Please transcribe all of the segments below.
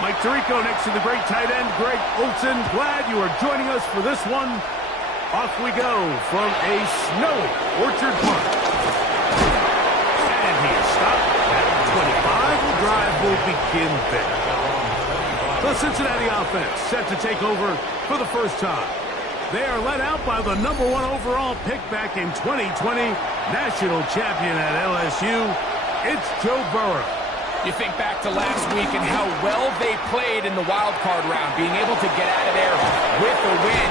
Mike Tirico next to the great tight end, Greg Olson. Glad you are joining us for this one. Off we go from a snowy Orchard Park. And he is stopped at 25. The drive will begin there. The Cincinnati offense set to take over for the first time. They are led out by the #1 overall pick back in 2020, national champion at LSU. It's Joe Burrow. You think back to last week and how well they played in the wild card round, being able to get out of there with a win.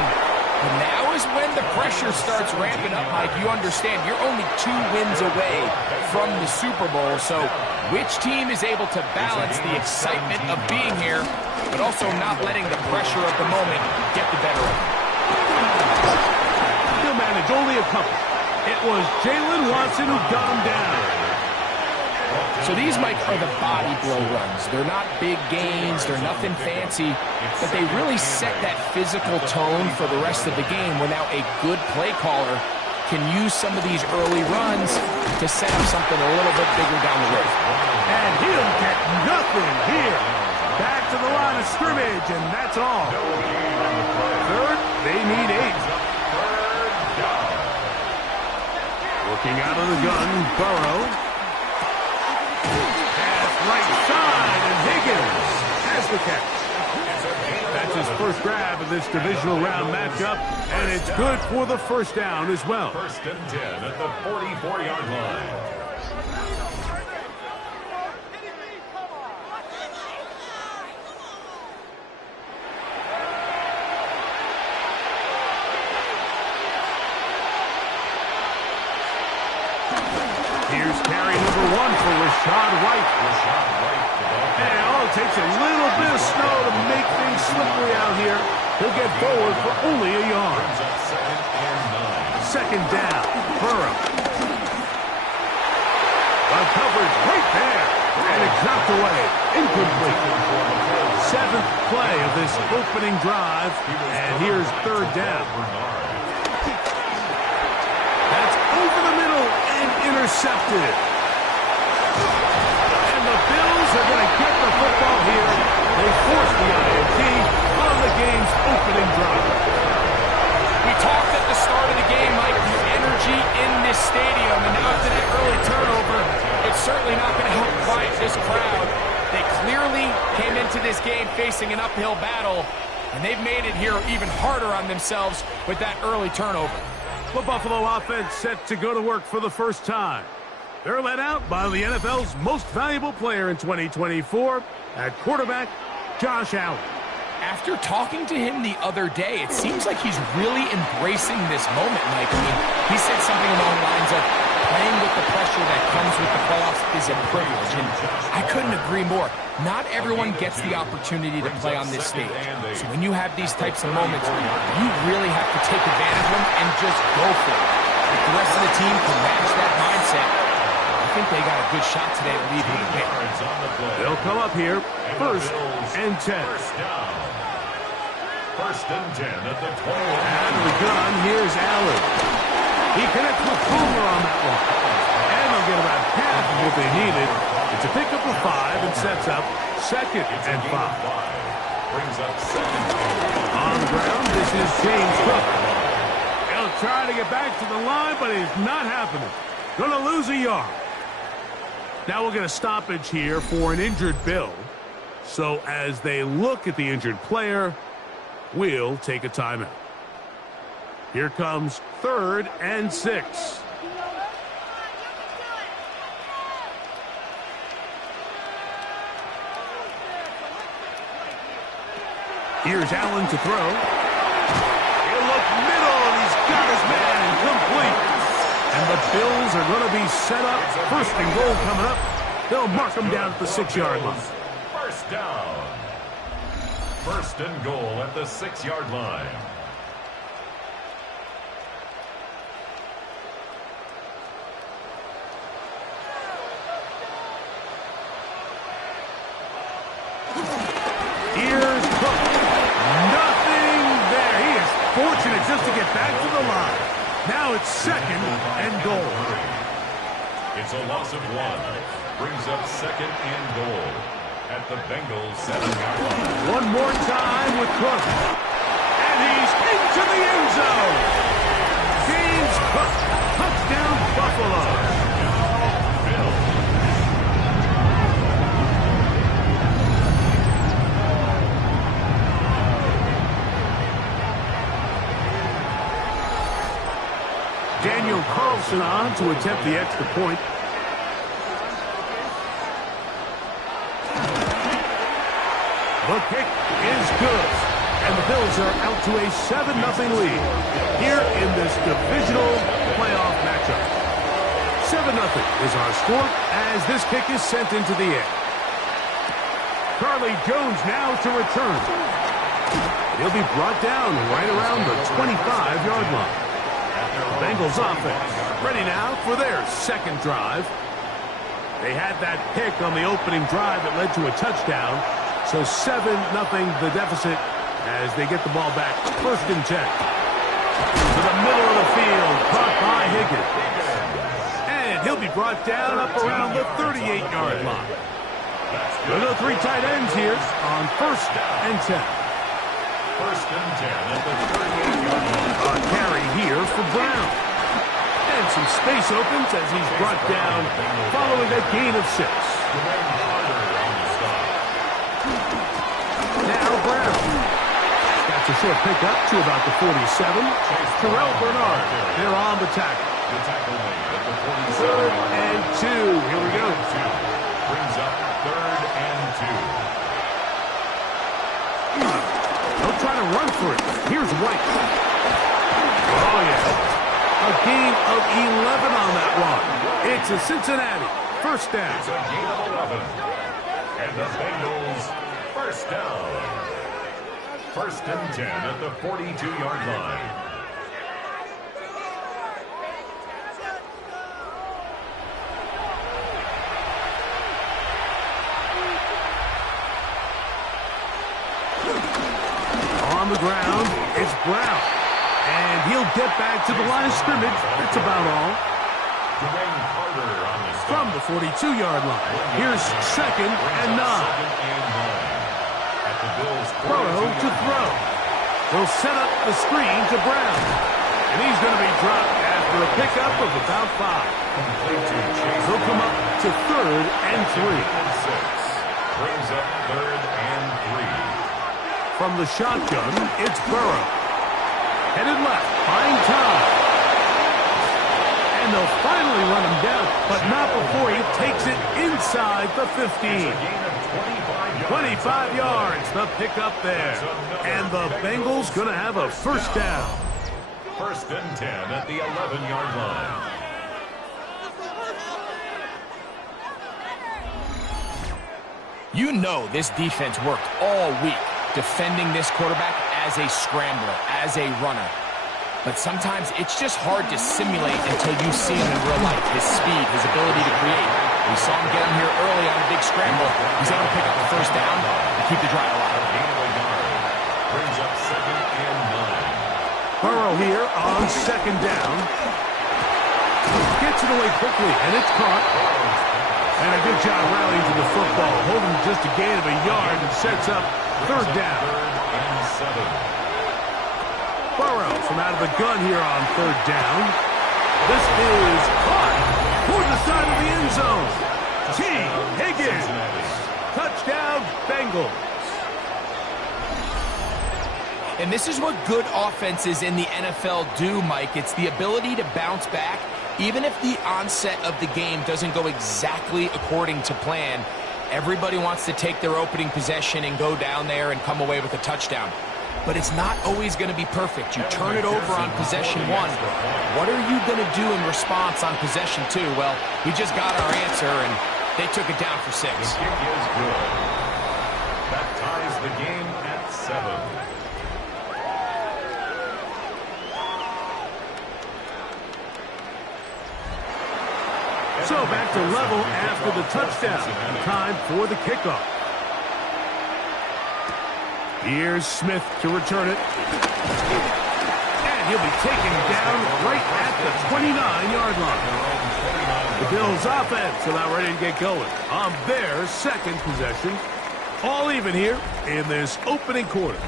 And now is when the pressure starts ramping up, Mike. You understand you're only 2 wins away from the Super Bowl. So which team is able to balance the excitement of being here, but also not letting the pressure of the moment get the better of them? He'll manage only a couple. It was Jalen Watson who got him down. So these, Mike, are the body blow runs. They're not big gains. They're nothing fancy. But they really set that physical tone for the rest of the game where now a good play caller can use some of these early runs to set up something a little bit bigger down the road. And he'll get nothing here. Back to the line of scrimmage, and that's all. Third, they need 8. Working out of the gun, Burrow. Right side, and Higgins has the catch. That's his first grab of this divisional round matchup, and it's good for the first down as well. 1st and 10 at the 44-yard line. Here's carry #1 for Rashad White. And it takes a little bit of snow to make things slippery out here. He'll get forward for only a yard. 2nd down, Burrow. The coverage right there. And it's knocked away. Incomplete. 7th play of this opening drive. And here's 3rd down. That's over the middle and intercepted. And the Bills are going to get the football here. They force the INT on the game's opening drive. We talked at the start of the game, Mike, the energy in this stadium, and now after that early turnover, it's certainly not going to help quiet this crowd. They clearly came into this game facing an uphill battle, and they've made it here even harder on themselves with that early turnover. The Buffalo offense set to go to work for the first time. They're led out by the NFL's most valuable player in 2024 at quarterback, Josh Allen. After talking to him the other day, it seems like he's really embracing this moment, Mike. I mean, he said something along the lines of playing with the pressure that comes with the playoffs is a privilege, and I couldn't agree more. Not everyone gets the opportunity to play on this stage. So when you have these types of moments, you really have to take advantage of them and just go for it. If the rest of the team can match that mindset, I think they got a good shot today to lead with a win. They'll come up here, 1st and 10. 1st and 10 at the 20. Out of the gun, here's Allen. He connects with Boomer on that one. And they'll get about half of what they needed. It's a pickup of 5 and sets up 2nd and 5. Brings up 2nd. On the ground, this is James Cook. He'll try to get back to the line, but it's not happening. Gonna lose a yard. Now we'll get a stoppage here for an injured Bill. So as they look at the injured player, we'll take a timeout. Here comes 3rd and 6. Here's Allen to throw. He'll look middle, and he's got his man incomplete. And the Bills are going to be set up. 1st and goal coming up. They'll mark them down at the 6-yard line. 1st down. 1st and goal at the 6-yard line. Here's Cook. Nothing there. He is fortunate just to get back to the line. Now it's 2nd and goal. It's a loss of 1. Brings up 2nd and goal. at the Bengals 7-yard line. One more time with Cook. And he's into the end zone. James Cook, touchdown Buffalo. Daniel Carlson on to attempt the extra point. The kick is good. And the Bills are out to a 7-0 lead here in this divisional playoff matchup. 7-0 is our score as this kick is sent into the air. Charlie Jones now to return. He'll be brought down right around the 25-yard line. The Bengals offense ready now for their second drive. They had that pick on the opening drive that led to a touchdown. So 7-0 the deficit as they get the ball back. 1st and 10. To the middle of the field, caught by Higgins. And he'll be brought down up around the 38-yard line. We'll go 3 tight ends here on 1st and 10. 1st and 10 at the 38-yard line. A carry here for Brown. And some space opens as he's brought down following a gain of 6. Now Brown. That's a short pickup to about the 47. Terrell Bernard, they're on the tackle. The tackle made at the 47. 3rd and 2. Here we go. Brings up 3rd and 2. They'll try to run for it. Here's White. Oh, yeah. A gain of 11 on that run. It's a Cincinnati 1st down. It's a gain of 11. And the Bengals 1st down. 1st and 10 at the 42-yard line. On the ground, it's Brown. And he'll get back to the line of scrimmage. That's about all. From the 42-yard line. Here's 2nd and 9. Burrow to throw. They'll set up the screen to Brown. And he's going to be dropped after a pickup of about 5. He'll come up to 3rd and 3. Brings up 3rd and 3. From the shotgun, it's Burrow. Headed left, buying time. And they'll finally run him down, but not before he takes it inside the 15. 25 yards, the pickup there. And the Bengals going to have a 1st down. 1st and 10 at the 11-yard line. You know this defense worked all week defending this quarterback as a scrambler, as a runner. But sometimes it's just hard to simulate until you see him in real life. His speed, his ability to create. We saw him get him here early on a big scramble. He's able to pick up the 1st down and keep the drive alive. Brings up 2nd and 9. Burrow here on 2nd down. Gets it away quickly, and it's caught. And a good job rallying to the football, holding just a gain of a yard and sets up 3rd down. 3rd and 7. Burrow from out of the gun here on 3rd down. This is caught toward the side of the end zone. T. Higgins. Touchdown, Bengals. And this is what good offenses in the NFL do, Mike. It's the ability to bounce back, even if the onset of the game doesn't go exactly according to plan. Everybody wants to take their opening possession and go down there and come away with a touchdown. But it's not always going to be perfect. You turn it over on possession 1. What are you going to do in response on possession 2? Well, we just got our answer, and they took it down for 6. The kick is good. That ties the game at 7. So back to level after the touchdown. Time for the kickoff. Here's Smith to return it. And he'll be taken down right at the 29-yard line. The Bills offense are now ready to get going on their 2nd possession. All even here in this opening quarter.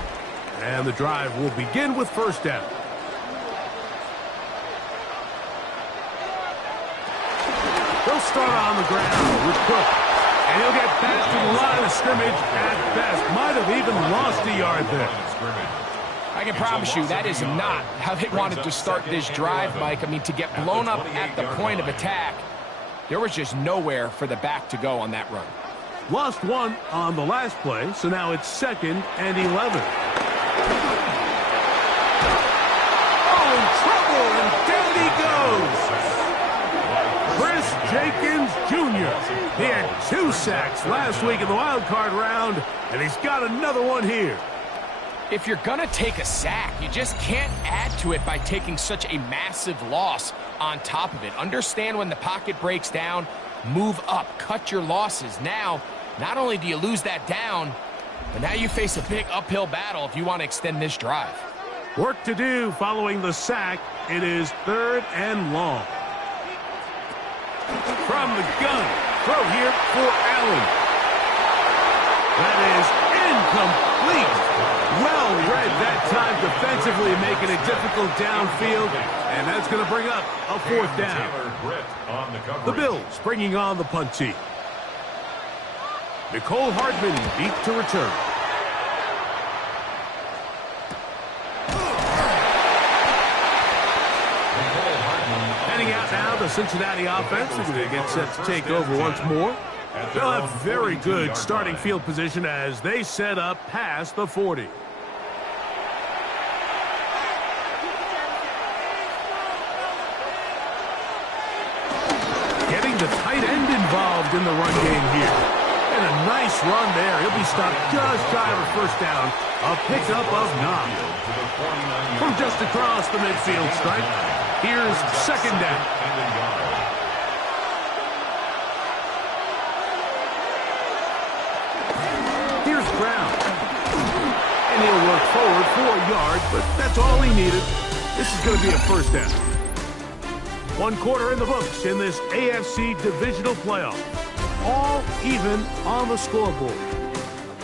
And the drive will begin with first down. He'll start on the ground with Cook. And he'll get past the line of scrimmage at best. Might have even lost a yard there. I can promise you that is not how they wanted to start this drive, Mike. I mean, to get blown up at the point of attack, there was just nowhere for the back to go on that run. Lost one on the last play, so now it's 2nd and 11. Oh, in trouble, and down he goes. Chris Jenkins Jr. He had 2 sacks last week in the wild card round, and he's got another one here. If you're going to take a sack, you just can't add to it by taking such a massive loss on top of it. Understand when the pocket breaks down, move up, cut your losses. Now, not only do you lose that down, but now you face a big uphill battle if you want to extend this drive. Work to do following the sack. It is 3rd and long. From the gun, throw here for Allen. That is incomplete. Well read that time defensively, making it difficult downfield, and that's going to bring up a 4th down. The Bills bringing on the punt team. Nicole Hardman deep to return. Heading out now, the Cincinnati offense is going to get set to take over once more. They'll have very good starting field position as they set up past the 40. Getting the tight end involved in the run game here. And a nice run there. He'll be stopped just shy of a 1st down. A pickup of 9. From just across the midfield stripe, here's 2nd down. Brown. And he'll work forward for a yard, but that's all he needed. This is going to be a 1st down. 1 quarter in the books in this AFC divisional playoff. All even on the scoreboard.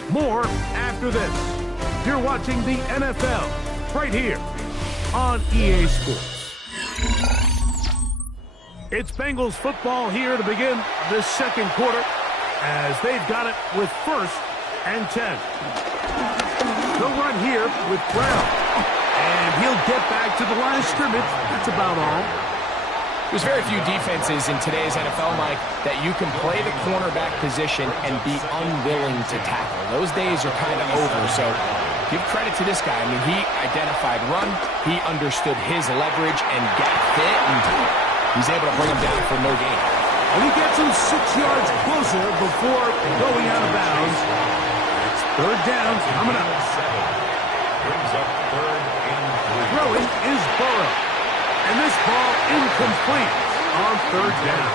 More after this. You're watching the NFL right here on EA Sports. It's Bengals football here to begin this 2nd quarter as they've got it with 1st and 10. They'll run here with Brown. And he'll get back to the line of scrimmage. That's about all. There's very few defenses in today's NFL, Mike, that you can play the cornerback position and be unwilling to tackle. Those days are kind of over, so give credit to this guy. I mean, he identified run, he understood his leverage and gap fit, and he's able to bring him down for no gain. And he gets him 6 yards closer before going out of bounds. 3rd down coming up. Brings up 3rd and 3. Throwing is Burrow. And this ball incomplete on 3rd down.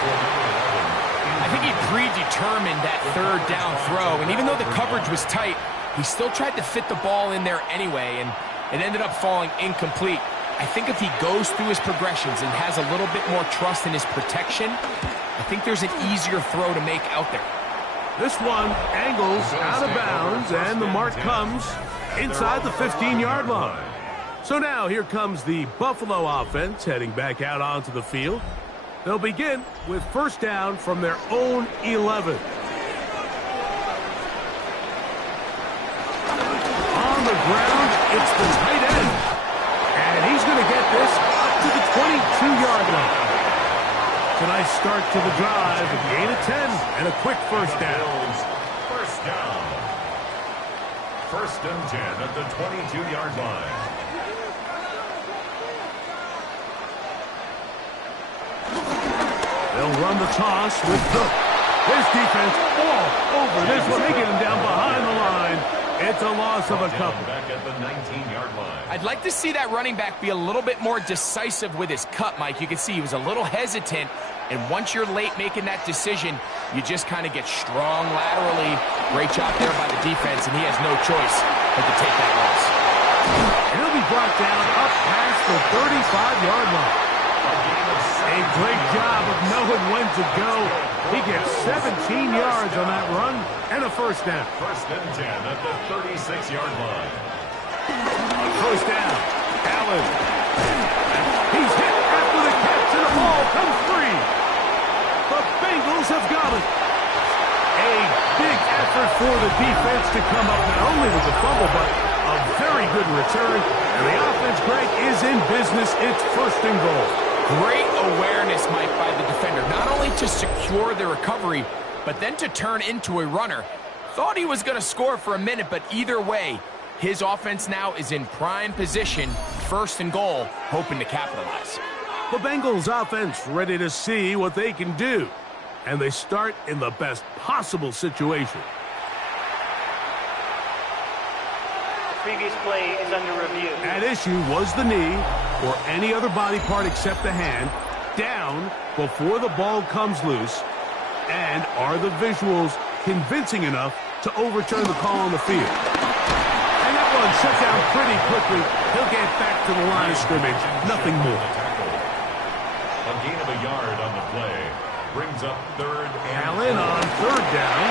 I think he predetermined that 3rd down throw, and even though the coverage was tight, he still tried to fit the ball in there anyway, and it ended up falling incomplete. I think if he goes through his progressions and has a little bit more trust in his protection, I think there's an easier throw to make out there. This one angles out of bounds, and the mark comes inside the 15-yard line. So now here comes the Buffalo offense heading back out onto the field. They'll begin with 1st down from their own 11. On the ground, it's the tight end. And he's going to get this up to the 22-yard line. It's a nice start to the drive, a gain of 10, and a quick 1st down. 1st down. 1st and 10 at the 22-yard line. They'll run the toss with Cook. His defense all over this one. They get him down behind the line. It's a loss of a couple. Back at the 19-yard line. I'd like to see that running back be a little bit more decisive with his cut, Mike. You can see he was a little hesitant, and once you're late making that decision, you just kind of get strong laterally. Great job there by the defense, and he has no choice but to take that loss. And he'll be brought down up past the 35-yard line. A gain of A great job of knowing when to go. He gets 17 yards on that run and a first down. First and 10 at the 36-yard line. First down. Allen. He's hit after the catch, and the ball comes free. The Bengals have got it. A big effort for the defense to come up not only with the fumble, but a very good return. And the offense, Greg, is in business. It's first and goal. Great awareness, Mike, by the defender. Not only to secure the recovery, but then to turn into a runner. Thought he was going to score for a minute, but either way, his offense now is in prime position, first and goal, hoping to capitalize. The Bengals offense ready to see what they can do. And they start in the best possible situation. Previous play is under review. At issue was the knee or any other body part except the hand down before the ball comes loose. And are the visuals convincing enough to overturn the call on the field? And that one shut down pretty quickly. He'll get back to the line of scrimmage. Nothing more. A gain of a yard on the play. Brings up third and Allen on third down.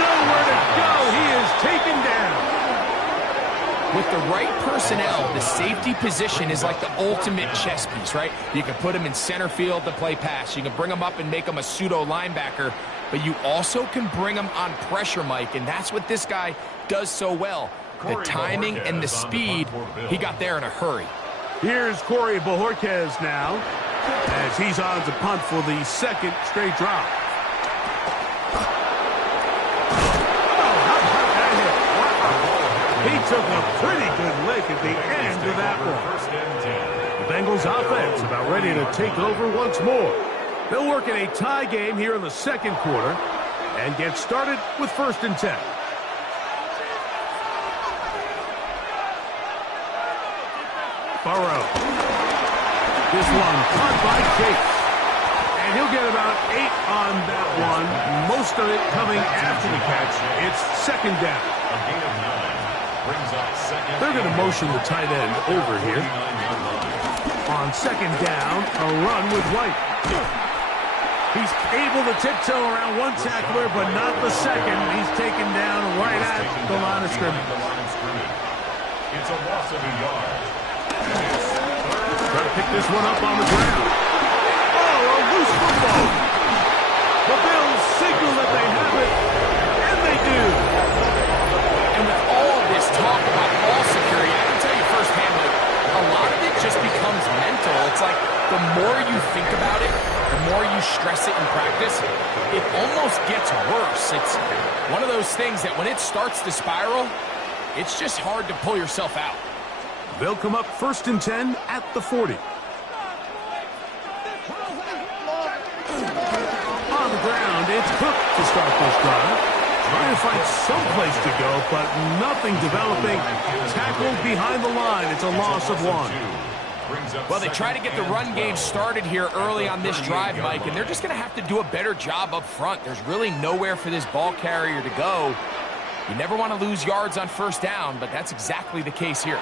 Nowhere to go. He is taken down. With the right personnel, the safety position is like the ultimate chess piece, right? You can put him in center field to play pass. You can bring him up and make him a pseudo linebacker, but you also can bring him on pressure, Mike, and that's what this guy does so well. The timing and the speed, he got there in a hurry. Here's Corey Bojorquez now, as he's on to punt for the second straight drive. Oh, how about that hit? Wow. He took a pretty good lick at the end of that one. The Bengals offense about ready to take over once more. They'll work in a tie game here in the second quarter and get started with first and 10. Burrow. This one caught by Chase. And he'll get about 8 on that one. Most of it coming after the catch. It's second down. a gain of 9. Brings up second. They're going to motion the tight end over here. On second down, a run with White. He's able to tiptoe around one tackler, but not the second. He's taken down right at the line of scrimmage. It's a loss of a yard. Try to pick this one up on the ground. Oh, a loose football. The Bills signal that they have it, and they do. And with all this talk about ball security, I can tell you firsthand, like, a lot of it just becomes mental. It's like the more you think about it, the more you stress it in practice, it almost gets worse. It's one of those things that when it starts to spiral, it's just hard to pull yourself out. They'll come up first and 10 at the 40. On the ground, it's Cook to start this drive. Trying to find some place to go, but nothing developing. Tackled behind the line. It's a loss of 1. Well, they try to get the run game started here early on this drive, Mike, and they're just going to have to do a better job up front. There's really nowhere for this ball carrier to go. You never want to lose yards on first down, but that's exactly the case here.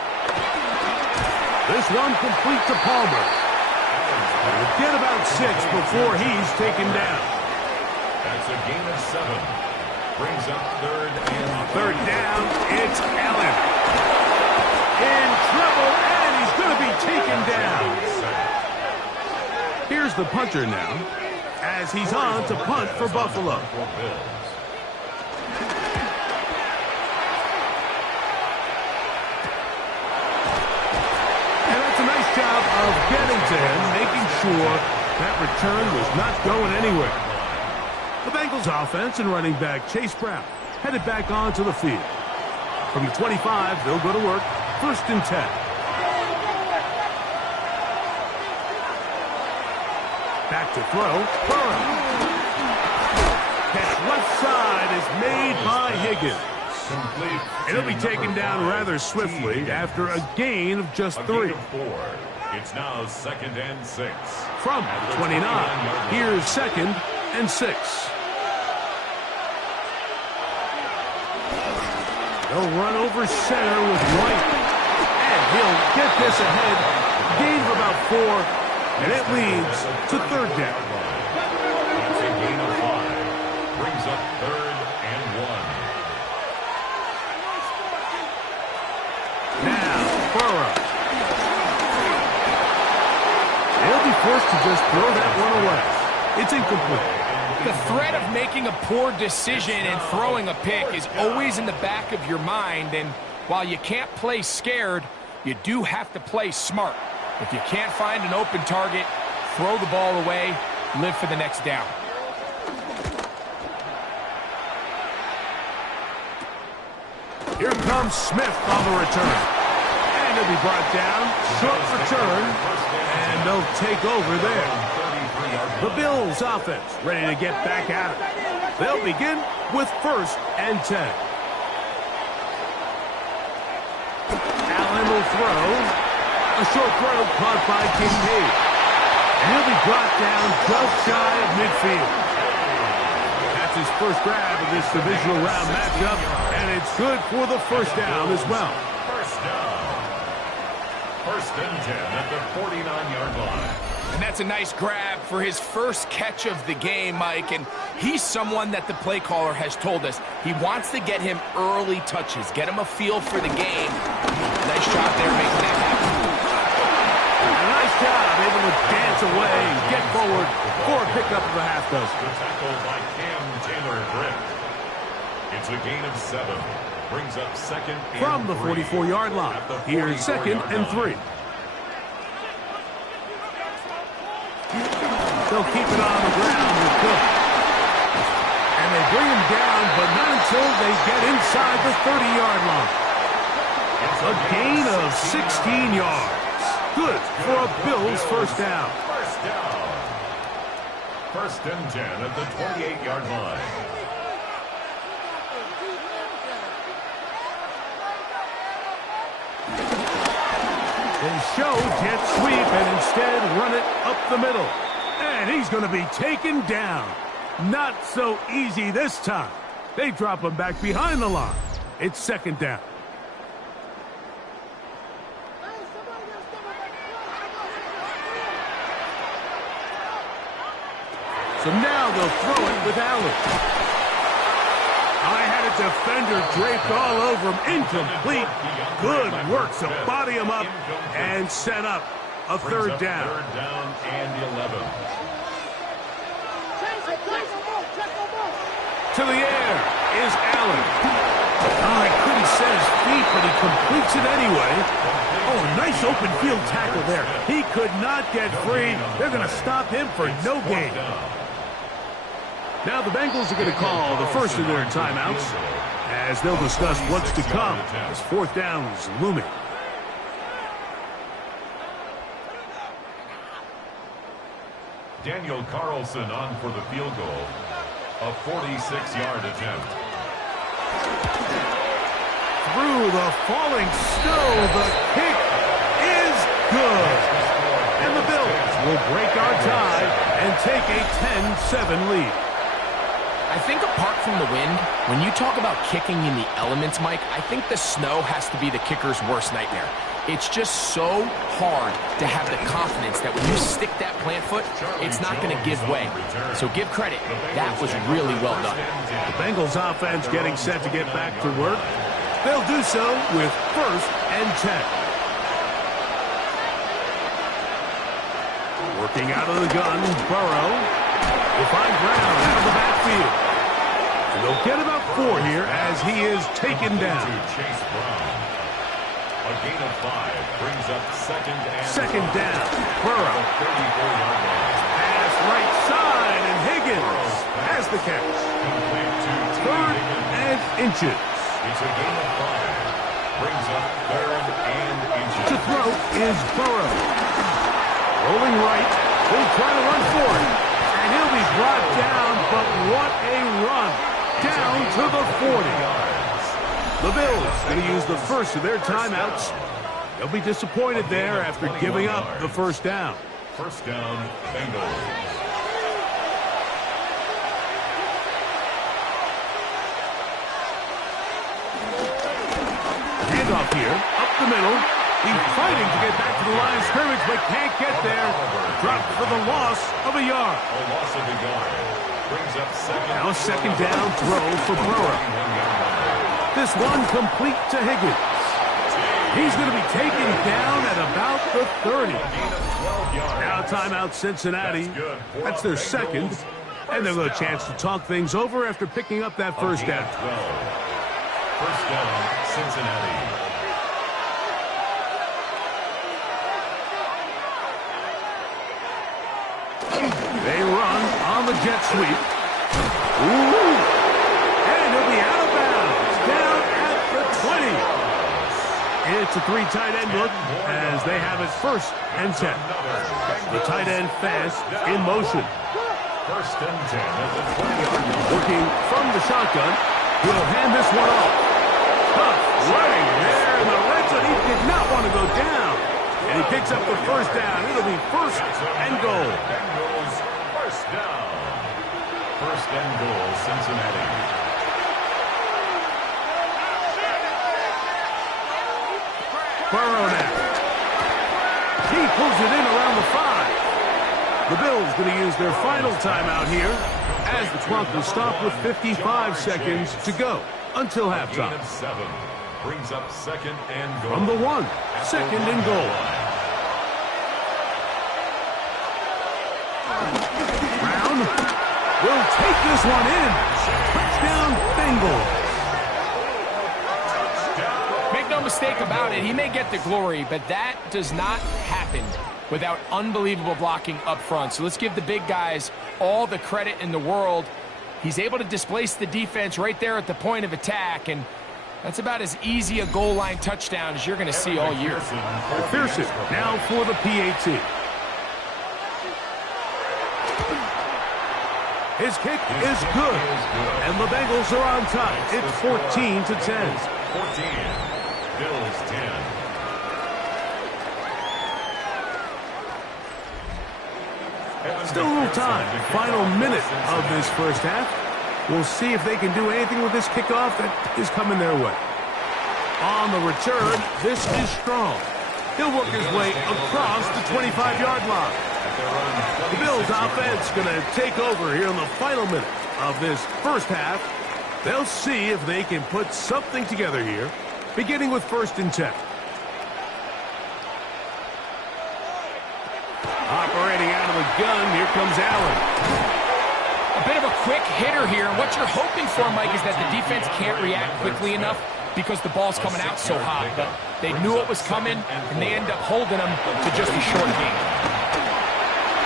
This one complete to Palmer. He'll get about 6 before he's taken down. That's a gain of 7. Brings up third down, it's Allen. In trouble, and he's going to be taken down. Here's the punter now, as he's on to punt for Buffalo. Job of getting to him, making sure that return was not going anywhere. The Bengals offense and running back Chase Brown headed back onto the field. From the 25, they'll go to work, first and 10. Back to throw, Burrow. Catch left side is made by Higgins. It'll be taken down rather swiftly after a gain of just 3. It's now second and 6. From the 29, here's second and 6. They'll run over center with White. And he'll get this ahead. Gain of about 4. And it leads to third down. It's a gain of 5. Brings up 3rd and 1. Now, Burrow. He'll be forced to just throw that one away. It's incomplete. The threat of making a poor decision and throwing a pick is always in the back of your mind, and while you can't play scared, you do have to play smart. If you can't find an open target, throw the ball away, live for the next down. Here comes Smith on the return. And he'll be brought down, short return, and they'll take over there. The Bills offense ready to get back at it. They'll begin with 1st and 10. Allen will throw. A short throw caught by Kincaid. And he'll be brought down just shy of midfield. That's his first grab of this divisional round matchup, and it's good for the first down as well. First down. 1st and 10 at the 49-yard line. And that's a nice grab for his first catch of the game, Mike. And he's someone that the play caller has told us he wants to get him early touches, get him a feel for the game. Nice job there making that happen. A nice job, able to dance away and get forward for a pickup of a half dozen. The tackle by Cam Taylor-Britt. It's a gain of 7. Brings up 2nd and From the 3. 44-yard line, here's 2nd and 3. They'll keep it on the ground with Cook. And they bring him down, but not until they get inside the 30-yard line. A gain of 16 yards. Good for a Bills first down. First down. 1st and 10 at the 28-yard line. They show jet sweep and instead run it up the middle. And he's going to be taken down. Not so easy this time. They drop him back behind the line. It's 2nd down. So now they'll throw it with Allen. I had a defender draped all over him. Incomplete. Good work to body him up and set up a 3rd down. 3rd down and 11. To the air is Allen. Oh, he couldn't set his feet, but he completes it anyway. Oh, nice open field tackle there. He could not get free. They're going to stop him for no gain. Now the Bengals are going to call the first of their timeouts as they'll discuss what's to come as 4th down is looming. Daniel Carlson on for the field goal. A 46-yard attempt. Through the falling snow, the kick is good. And the Bills will break our tie and take a 10-7 lead. I think apart from the wind, when you talk about kicking in the elements, Mike, I think the snow has to be the kicker's worst nightmare. It's just so hard to have the confidence that when you stick that plant foot, it's not going to give way. So give credit. That was really well done. The Bengals offense getting set to get back to work. They'll do so with 1st and 10. Working out of the gun, Burrow will find ground out of the backfield. And they'll get about 4 here as he is taken down. Chase Brown. A gain of 5 brings up 2nd down. Burrow. 34-yard line. Pass right side, and Higgins has the catch. Complete to 3rd and inches. It's a gain of 5. Brings up 3rd and inches. To throw is Burrow. Rolling right. He'll try to run for it. And he'll be brought down, but what a run. Down to the 40. The Bills going to use the first of their timeouts. They'll be disappointed there after giving up the first down. First down, Bengals. Handoff here, up the middle. He's fighting to get back to the line of scrimmage, but can't get there. Dropped for the loss of a yard. A loss of a yard. Brings up second. Now a second down throw for Burrow. This one complete to Higgins. He's going to be taken down at about the 30. Now timeout Cincinnati. That's their second. And they'll have a chance to talk things over after picking up that first down. First down, Cincinnati. They run on the jet sweep. Ooh! And he'll be out of bounds. Down at the 20. It's a three tight end look as they have it first and 10. The tight end fast in motion. First and 10 at the 20-yard line. Looking from the shotgun. He'll hand this one off. Tough running there in the red zone. He did not want to go down. And he picks up the first down. It'll be first and goal. Bengals first down. First and goal, Cincinnati. Burrow now. He pulls it in around the 5. The Bills going to use their final timeout here as the clock will stop with 55 seconds to go until halftime. Gain of 7 brings up second and goal. From the 1, second and goal. Brown will take this one in. Touchdown, Bengals. Make no mistake about it, he may get the glory, but that does not happen without unbelievable blocking up front. So let's give the big guys all the credit in the world. He's able to displace the defense right there at the point of attack, and that's about as easy a goal line touchdown as you're going to see all year. McPherson now for the PAT. His kick is good, and the Bengals are on top. It's 14-10. 14. Bills 10. Still a little time. Final minute of this first half. We'll see if they can do anything with this kickoff that is coming their way. On the return, this is strong. He'll work his way across the 25-yard line. The Bills offense going to take over here in the final minute of this first half. They'll see if they can put something together here, beginning with first and 10. Operating out of the gun, here comes Allen. A bit of a quick hitter here, and what you're hoping for, Mike, is that the defense can't react quickly enough because the ball's coming out so hot. But they knew it was coming, and they end up holding them to just a short gain.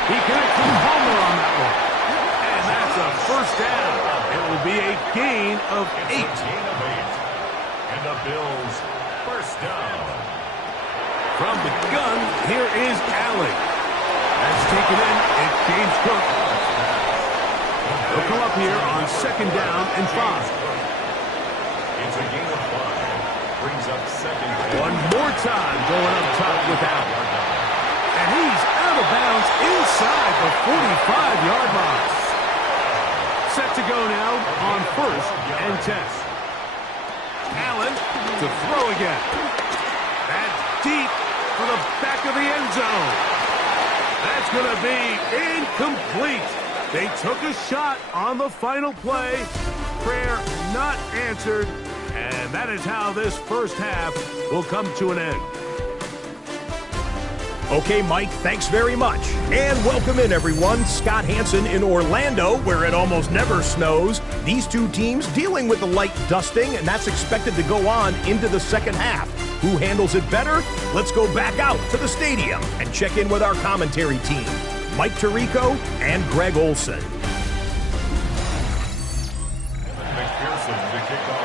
He connects with Homer on that one. And that's a first down. It will be a gain of 8. And the Bills first down. From the gun, here is Allen. That's taken in. It's James Cook. They'll come up here on second down and 5. It's a gain of 5. Brings up second. One more time going up top with Allen. And he's out of bounds inside the 45-yard line. Set to go now on first and 10. Allen to throw again. That's deep for the back of the end zone. That's going to be incomplete. They took a shot on the final play. Prayer not answered. And that is how this first half will come to an end. Okay, Mike, thanks very much. And welcome in, everyone. Scott Hansen in Orlando, where it almost never snows. These two teams dealing with the light dusting, and that's expected to go on into the second half. Who handles it better? Let's go back out to the stadium and check in with our commentary team, Mike Tirico and Greg Olson.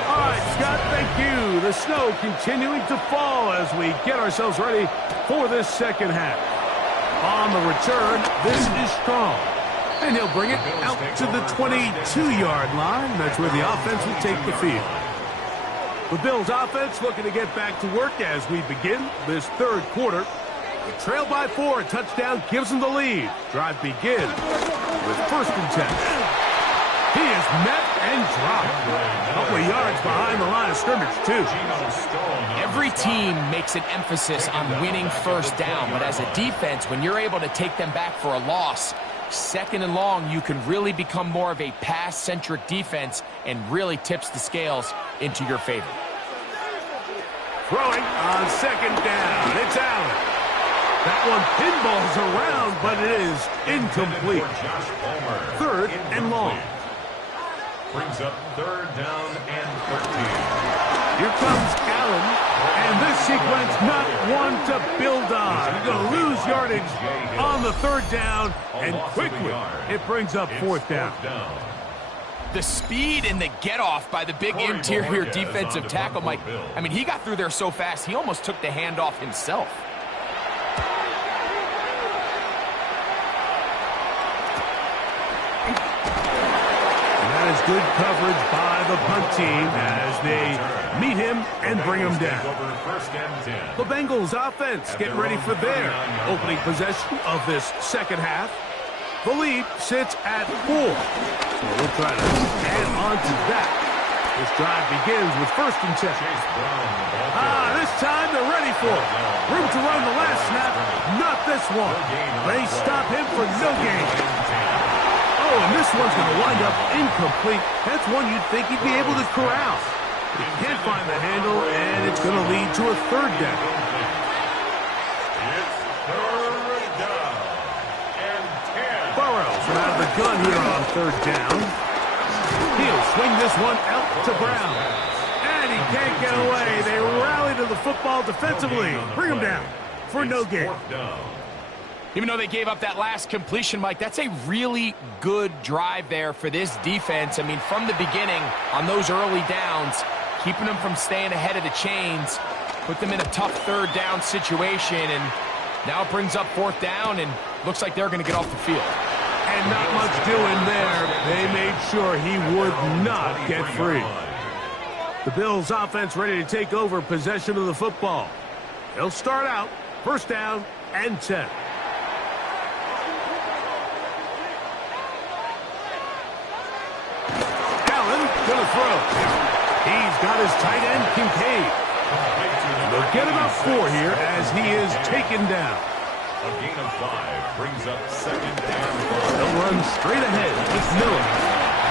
All right, Scott, thank you. The snow continuing to fall as we get ourselves ready for this second half. On the return, this is strong. And he'll bring it out to the 22-yard line. That's where the offense will take the field. The Bills offense looking to get back to work as we begin this third quarter. The trail by 4, a touchdown gives them the lead. Drive begins with first and 10. He is met and dropped. A couple of yards behind the line of scrimmage, too. Every team makes an emphasis on winning first down, but as a defense, when you're able to take them back for a loss, second and long, you can really become more of a pass-centric defense and really tips the scales into your favor. Throwing on second down. It's Allen. That one pinballs around, but it is incomplete. Third and long. Brings up third down and 13. Here comes Allen, and this sequence not one to build on. He's going to lose yardage on the third down, and quickly it brings up fourth down. The speed and the get-off by the big interior defensive tackle, Mike. I mean, he got through there so fast, he almost took the handoff himself. Good coverage by the punt team as they meet him and bring him down. The Bengals offense getting ready for their opening possession of this second half. The lead sits at 4. So we'll try to add on to that. This drive begins with 1st and 10. This time they're ready for it. Room to run the last snap. Not this one. They stop him for no gain. Oh, and this one's going to wind up incomplete. That's one you'd think he'd be able to corral. He can't find the handle, and it's going to lead to a third down. It's third down and 10. Burrows out of the gun here on third down. He'll swing this one out to Brown. And he can't get away. They rally to the football defensively. Bring him down for no gain. Even though they gave up that last completion, Mike, that's a really good drive there for this defense. I mean, from the beginning, on those early downs, keeping them from staying ahead of the chains, put them in a tough third down situation, and now it brings up fourth down, and looks like they're going to get off the field. And not much doing there. They made sure he would not get free. The Bills' offense ready to take over possession of the football. They'll start out first down and 10. Going to throw. He's got his tight end, Kincaid. They'll get about 4 here as he is taken down. A gain of 5 brings up second down. They'll run straight ahead with Miller.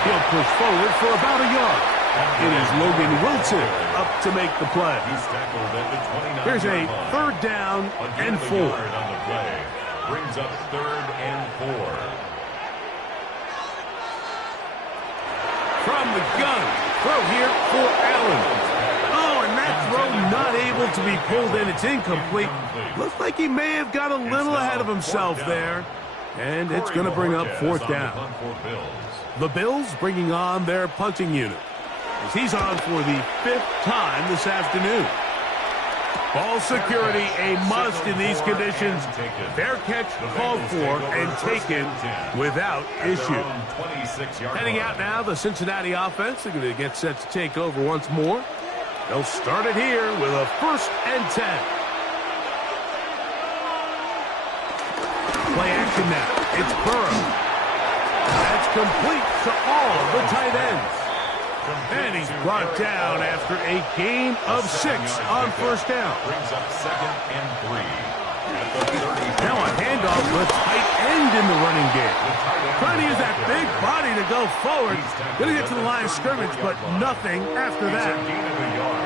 He'll push forward for about a yard. It is Logan Wilson up to make the play. He's tackled at the 29. Here's a third down and 4. On the play. Brings up third and 4. From the gun, throw here for Allen. Oh, and that throw not able to be pulled in. It's incomplete. Looks like he may have got a little ahead of himself there. And it's going to bring up fourth down. The Bills bringing on their punting unit, as he's on for the 5th time this afternoon. Ball security a must in these conditions. Fair catch called for and taken without issue. Heading out now, the Cincinnati offense. They're going to get set to take over once more. They'll start it here with a 1st and 10. Play action now. It's Burrow. That's complete to all of the tight ends. And he's brought down after a gain of 6 on first down. Brings up second and 3. Now a handoff with tight end in the running game. Trying to use that big body to go forward. Going to get to the line of scrimmage, but nothing after that.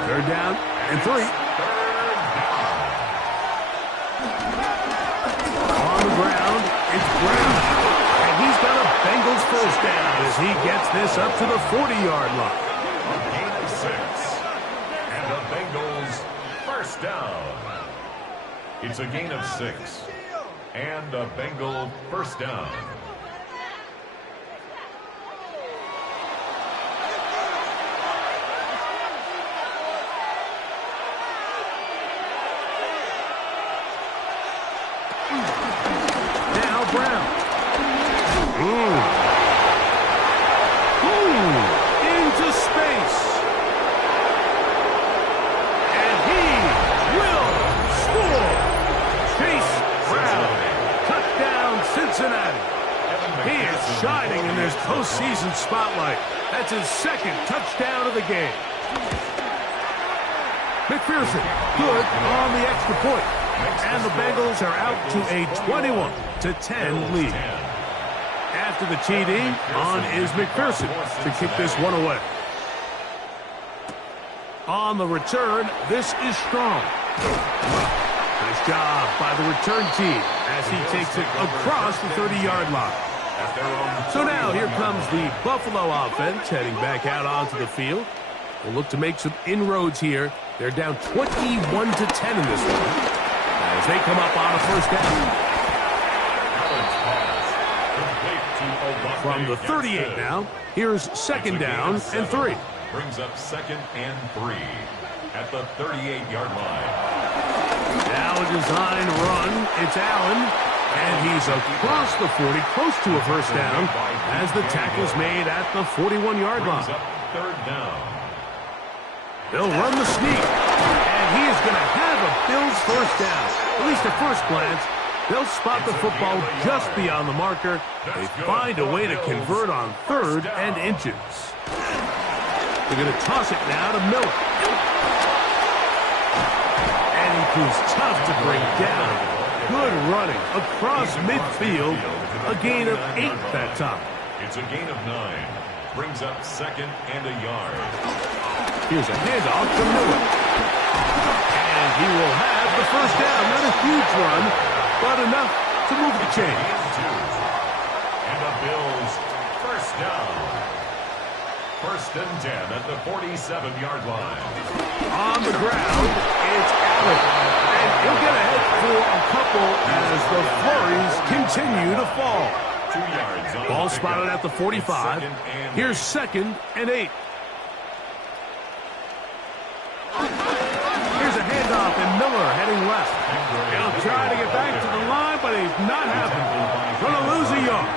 Third down and 3. On the ground, it's Brown. And he's got a Bengals first down as he gets this up to the 40-yard line. A gain of 6. And the Bengals first down. It's a gain of 6. And a Bengal first down. Now Brown. Into space. And he will score. Chase Brown. Touchdown, Cincinnati. He is shining in this postseason spotlight. That's his second touchdown of the game. McPherson, good on the extra point. And the Bengals are out to a 21-10 lead. After the TD, on is McPherson to kick this one away. On the return, this is Strong. Nice job by the return team as he takes it across the 30-yard line. So now here comes the Buffalo offense heading back out onto the field. They'll look to make some inroads here. They're down 21-10 in this one as they come up on a first down. From the 38 now, here's second down and 3. Brings up second and 3 at the 38-yard line. Now a design run. It's Allen, and he's across the 40, close to a first down, as the tackle's made at the 41-yard line. Third down. They'll run the sneak, and he is going to have a Bills first down. At least at first glance, they'll spot the football just beyond the marker. They find a way to convert on 3rd and inches. They're going to toss it now to Miller. And he proves tough to bring down. Good running across midfield. A gain of 8 that time. It's a gain of 9. Brings up second and a yard. Here's a handoff to Miller. And he will have the first down. Not a huge run, but enough to move the chain. And the Bills first down. First and 10 at the 47-yard line. On the ground, it's Allen. And he'll get ahead for a couple as the flurries continue to fall. 2 yards on Ball the spotted at the 45. Here's second and 8. Here's a handoff, and Miller heading left. He'll try to get back to the line, but he's not happening. Going to lose a yard.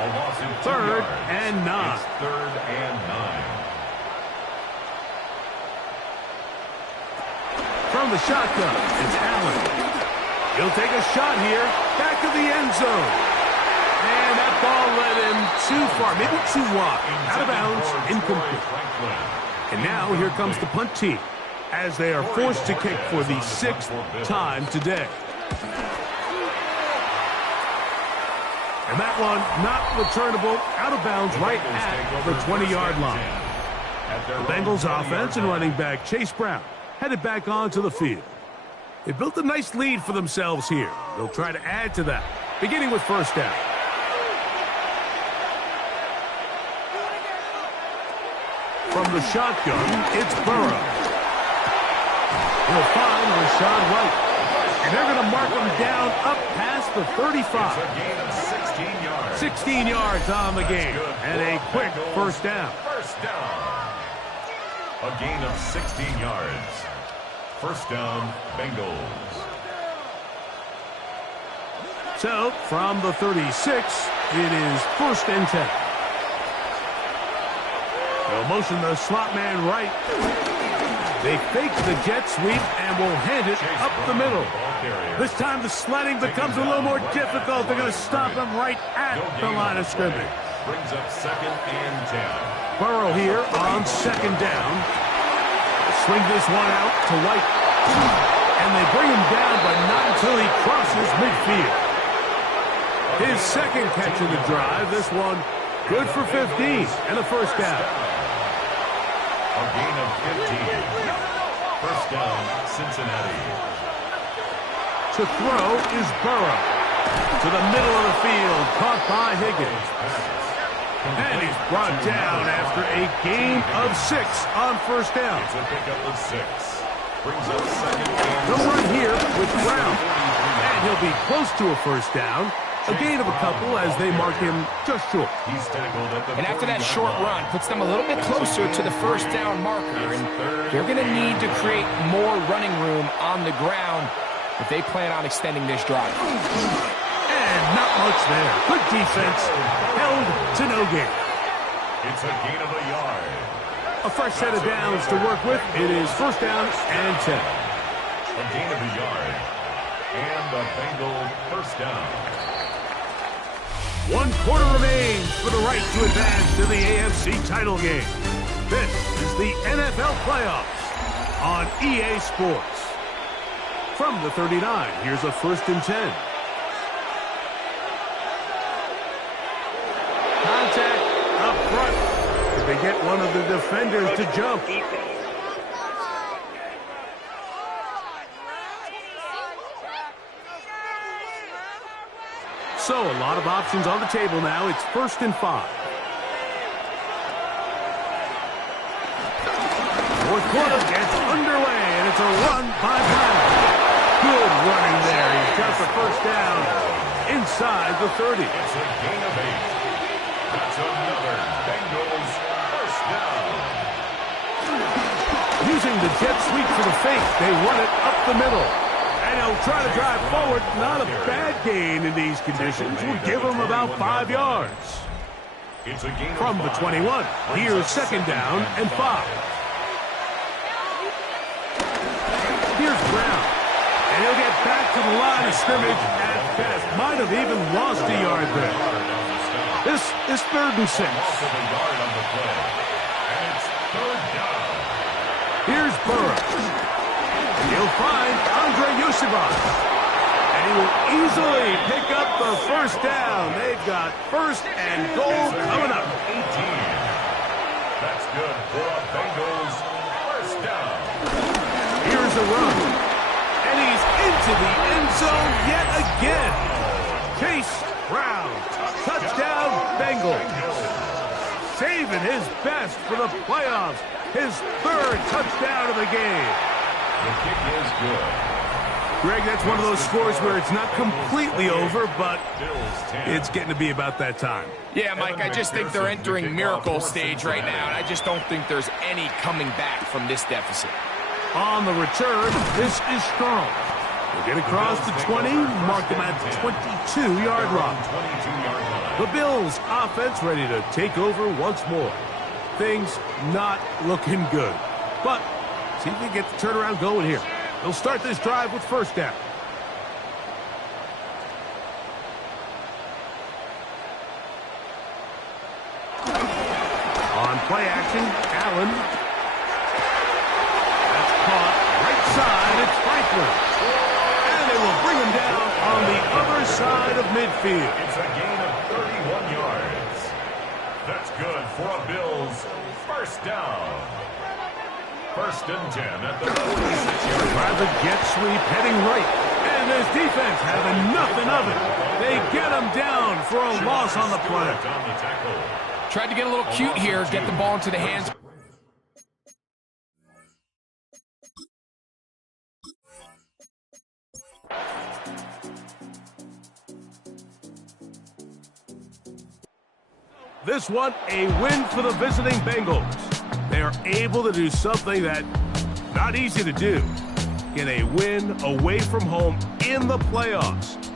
A loss in 2 Third yards. and 9. It's third and 9. From the shotgun, it's Allen. He'll take a shot here, back of the end zone. And that ball led him too far, maybe too wide. Out of bounds, incomplete. And now here comes the punt team as they are forced to kick for the 6th time today. And that one not returnable, out of bounds right at the 20-yard line. The Bengals offense and running back Chase Brown headed back onto the field. They built a nice lead for themselves here. They'll try to add to that, beginning with first down. From the shotgun, it's Burrow. He'll find Rashad White. And they're going to mark him down up past the 35. It's a gain of 16 yards. 16 yards on the game. And a quick first down. First down. A gain of 16 yards. First down, Bengals. So, from the 36, it is first and 10. They'll motion the slot man right. They fake the jet sweep and will hand it up the middle. This time the sledding becomes a little more difficult. They're going to stop him right at the line of scrimmage. Brings up second and 10. Burrow here on second down. Swing this one out to White. And they bring him down, but not until he crosses midfield. His second catch of the drive. This one good for 15 and a first down. A gain of 15. First down, Cincinnati. To throw is Burrow. To the middle of the field, caught by Higgins. And he's brought down after a gain of 6 on first down. It's a pickup of 6. Brings up second and They'll run here with Brown. And he'll be close to a first down. A gain of a couple as they mark him just short. he's tackled at the And after that short run, puts them a little bit closer to the first down marker. And they're going to need to create more running room on the ground if they plan on extending this drive. And not much there. Good defense. Held to no gain. It's a gain of a yard. A fresh set of downs to work with. It is first down and 10. A gain of a yard. And a Bengal first down. One quarter remains for the right to advance to the AFC title game. This is the NFL playoffs on EA Sports. From the 39, here's a 1st and 10. Contact up front. Did they get one of the defenders to jump? So, a lot of options on the table now. It's 1st and 5. Fourth quarter gets underway, and it's a run by Brown. Good running there. He's got the 1st down inside the 30. It's a gain of 8. That's another Bengals 1st down. Using the jet sweep for the fake, they run it up the middle. And he'll try to drive forward. Not a bad gain in these conditions. We'll give him about 5 yards. It's a gain From the 21, here's 2nd down and 5. Here's Brown. And he'll get back to the line of scrimmage at best. Might have even lost a yard there. This is 3rd and 6. Here's Burrow. He'll find Andre Yusibov. And he will easily pick up the 1st down. They've got 1st and goal coming up. 18. That's good for a Bengals 1st down. Here's a run. And he's into the end zone yet again. Chase Brown. Touchdown, Bengals. Saving his best for the playoffs. His 3rd touchdown of the game. The kick is good. Greg, that's one of those scores where it's not completely over, but it's getting to be about that time. Yeah, Mike, I just think they're entering miracle stage right now, and I just don't think there's any coming back from this deficit. On the return, this is strong. We'll get across the 20, mark them at the 22-yard line. The Bills' offense ready to take over once more. Things not looking good, but see if we can get the turnaround going here. They'll start this drive with 1st down. On play action, Allen. That's caught right side. It's Franklin. And they will bring him down on the other side of midfield. It's a gain of 31 yards. That's good for a Bills 1st down. 1st and 10 at the 46-yard By the jet sweep heading right. And this defense having nothing of it. They get him down for a loss on the play. Tried to get a little cute here, get the ball into the hands. This one, a win for the visiting Bengals. They are able to do something that not easy to do. Get a win away from home in the playoffs.